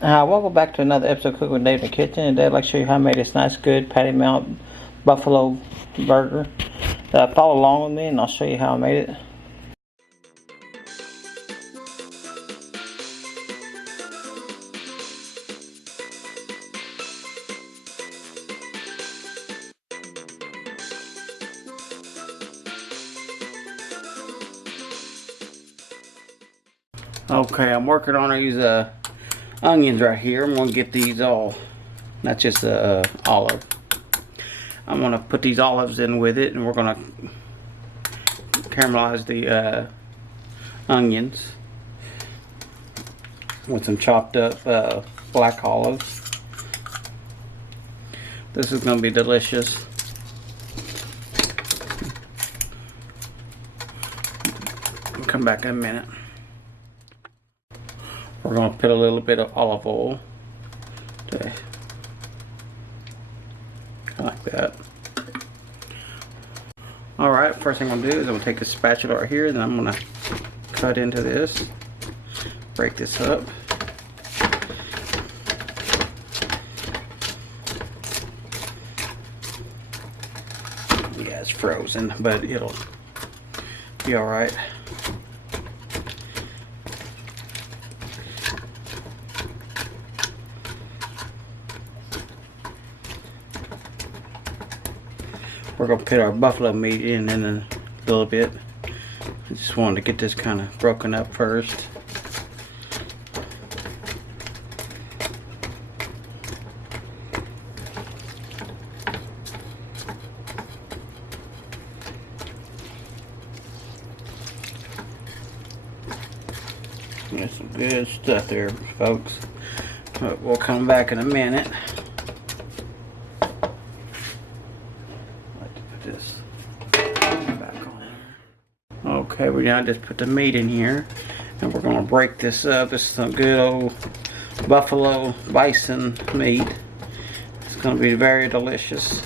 Welcome back to another episode of Cook with Dave in the Kitchen. Today I'd like to show you how I made this nice, good patty melt buffalo burger. Follow along with me and I'll show you how I made it. Okay, I'm working on these onions right here. I'm going to get these all, not just olive. I'm going to put these olives in with it, and we're going to caramelize the onions with some chopped up black olives. This is going to be delicious. I'll come back in a minute. We're going to put a little bit of olive oil, like that. Alright, first thing I'm going to do is I'm going to take a spatula right here, then I'm going to cut into this, break this up. Yeah, it's frozen, but it'll be alright. We're going to put our buffalo meat in a little bit. I just wanted to get this kind of broken up first. There's some good stuff there, folks. But we'll come back in a minute. Okay, we now just put the meat in here, and we're going to break this up. This is some good old buffalo bison meat. It's going to be very delicious.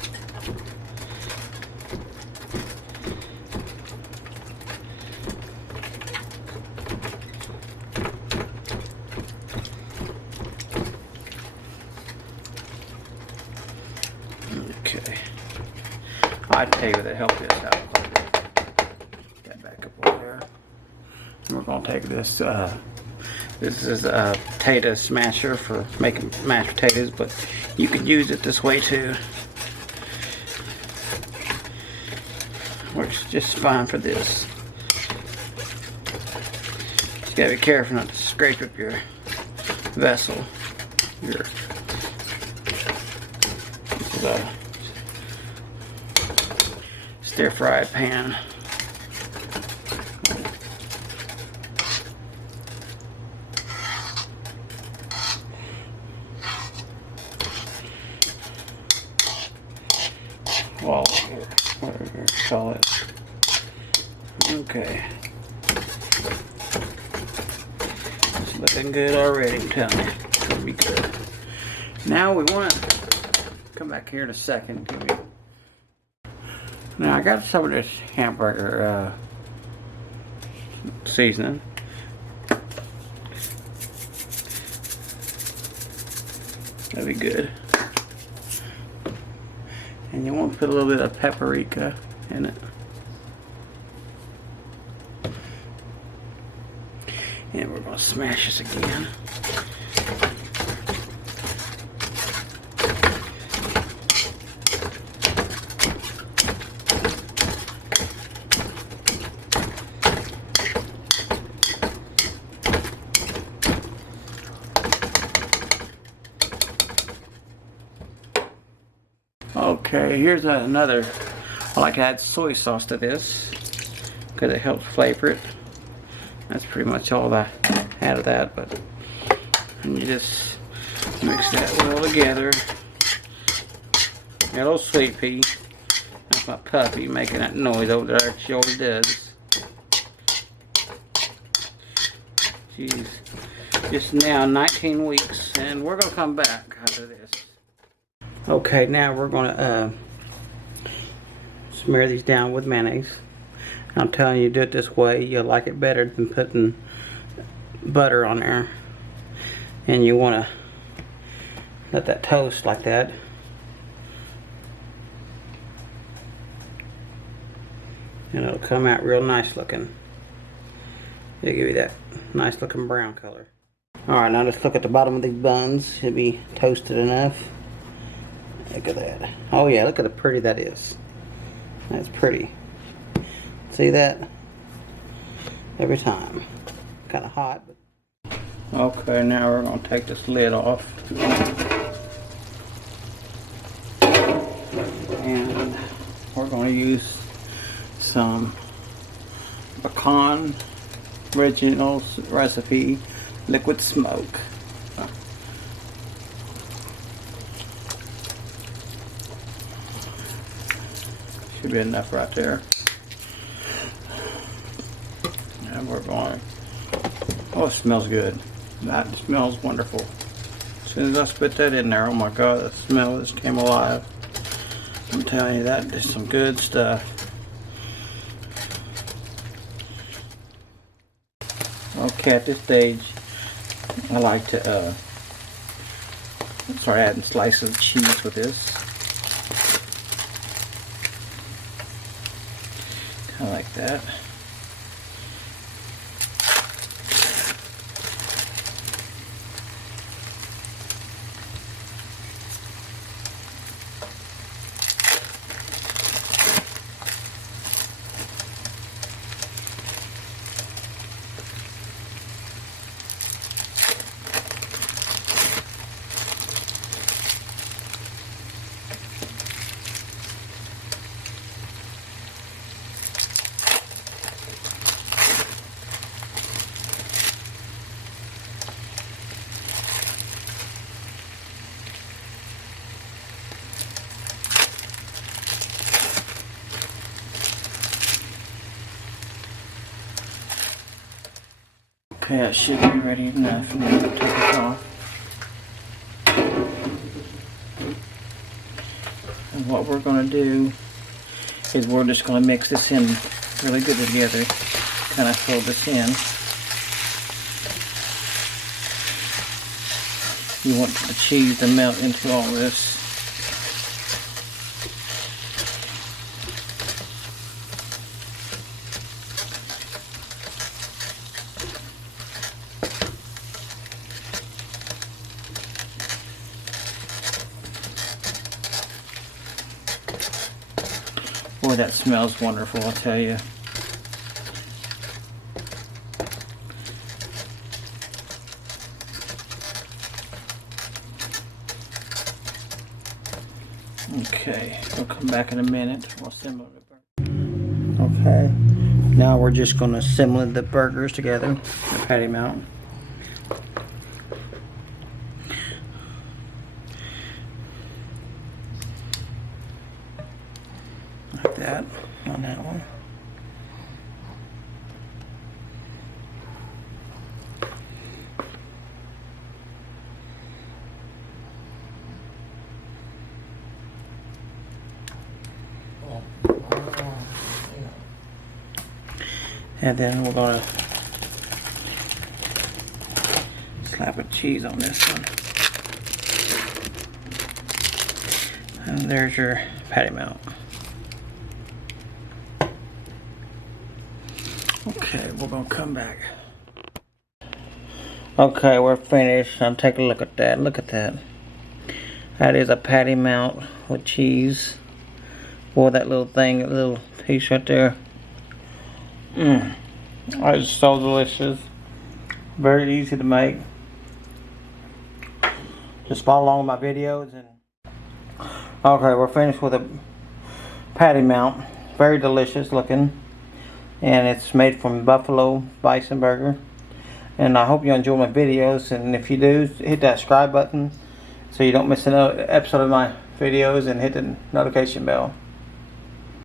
Okay, I tell you that helped this out. We're going to take this, this is a potato smasher for making mashed potatoes, but you can use it this way too. Works just fine for this. Just gotta be careful not to scrape up your vessel. This is a stir-fried pan. Well, whatever you call it. Okay. It's looking good already, I'm telling you. It's gonna be good. Now we want to come back here in a second. Now I got some of this hamburger seasoning. That'd be good. And you want to put a little bit of paprika in it. And we're going to smash this again. Okay, here's another. I like to add soy sauce to this because it helps flavor it. That's pretty much all I had of that, but and you just mix that well together. Got a little sweet pea. That's my puppy making that noise over there. She always does. She's just now 19 weeks, and we're gonna come back after this. Okay, now we're going to smear these down with mayonnaise. I'm telling you, do it this way. You'll like it better than putting butter on there. And you want to let that toast like that. And it'll come out real nice looking. It'll give you that nice looking brown color. Alright, now let's look at the bottom of these buns. It'll be toasted enough. Look at that. Oh yeah, look at how pretty that is. That's pretty. See that? Every time. Kind of hot. But... Okay, now we're going to take this lid off. And we're going to use some pecan originals recipe liquid smoke. Should be enough right there. And we're going. Oh, it smells good. That smells wonderful. As soon as I spit that in there, oh my God, the smell just came alive. I'm telling you, that is some good stuff. Okay, at this stage, I like to start adding slices of cheese with this. Kind of like that. Okay, that should be ready enough. Now we'll take this off. And what we're going to do is we're just going to mix this in really good together. Kind of fold this in. You want the cheese to melt into all this. Boy, that smells wonderful, I'll tell you. Okay, we'll come back in a minute. We'll assemble the burger. Okay, now we're just going to assemble the burgers together, the patty mount. Like that on that one. And then we're going to slap a cheese on this one. And there's your patty mount. Okay, we're going to come back. Okay, we're finished. Now take a look at that. Look at that. That is a patty mount with cheese. Boy, that little thing, that little piece right there. That is so delicious. Very easy to make. Just follow along with my videos. And okay, we're finished with a patty mount. Very delicious looking. And it's made from buffalo bison burger. And I hope you enjoy my videos. And if you do, hit that subscribe button so you don't miss another episode of my videos, and hit the notification bell.